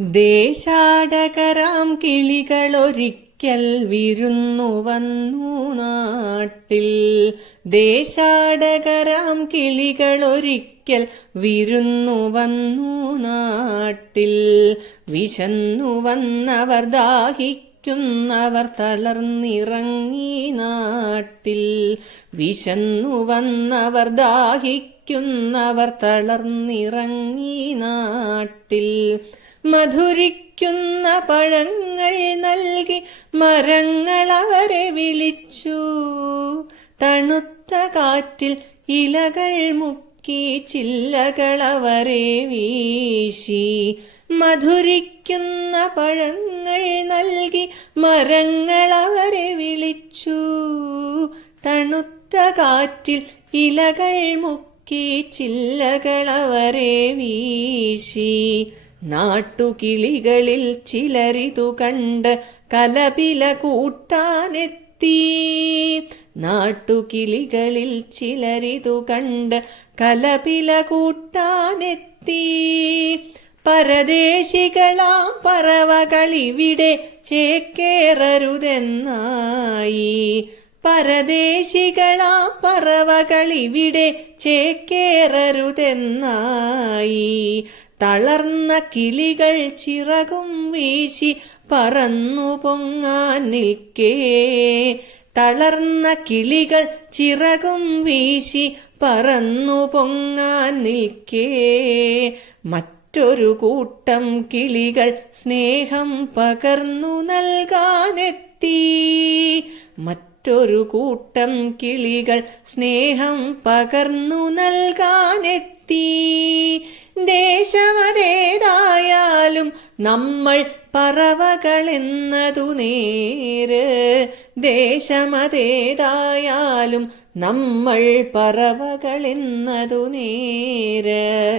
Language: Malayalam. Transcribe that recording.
ദേശാടകരാം കിളികളൊരിക്കൽ വിരുന്നു വന്നു നാട്ടിൽ. ദേശാടകരാം കിളികളൊരിക്കൽ വിരുന്നു വന്നു നാട്ടിൽ. വിശന്നു വന്നവർ ദാഹിക്കുന്നവർ തളർന്നിറങ്ങി നാട്ടിൽ. വിശന്നു വന്നവർ ദാഹിക്കുന്നവർ തളർന്നിറങ്ങി നാട്ടിൽ. മധുരിക്കുന്ന പഴങ്ങൾ നൽകി മരങ്ങൾ അവരെ വിളിച്ചു. തണുത്ത കാറ്റിൽ ഇലകൾ മുക്കി ചില്ലകൾ അവരെ വീശി. മധുരിക്കുന്ന പഴങ്ങൾ നൽകി മരങ്ങൾ അവരെ വിളിച്ചു. തണുത്ത കാറ്റിൽ ഇലകൾ മുക്കി ചില്ലകൾ അവരെ വീശി. നാട്ടുകിളികളിൽ ചിലരിതു കണ്ട് കലപില കൂട്ടാനെത്തി. നാട്ടുകിളികളിൽ ചിലരിതു കണ്ട് കലപില കൂട്ടാനെത്തി. പരദേശികളാം പറവകളിവിടെ ചേക്കേറരുതെന്നായി. പരദേശികളാം പറവകളിവിടെ ചേക്കേറരുതെന്നായി. തളർന്ന കിളികൾ ചിറകും വീശി പറന്നു പൊങ്ങാൻ നിൽക്കേ. തളർന്ന കിളികൾ ചിറകും വീശി പറന്നു പൊങ്ങാൻ നിൽക്കേ. മറ്റൊരു കൂട്ടം കിളികൾ സ്നേഹം പകർന്നു നൽകാനെത്തി. മറ്റൊരു കൂട്ടം കിളികൾ സ്നേഹം പകർന്നു നൽകാനെത്തി. ദേശമതേതായാലും നമ്മൾ പറവകളെന്നതു നേര്. ദേശമതേതായാലും നമ്മൾ പറവകളെന്നതു നേര്.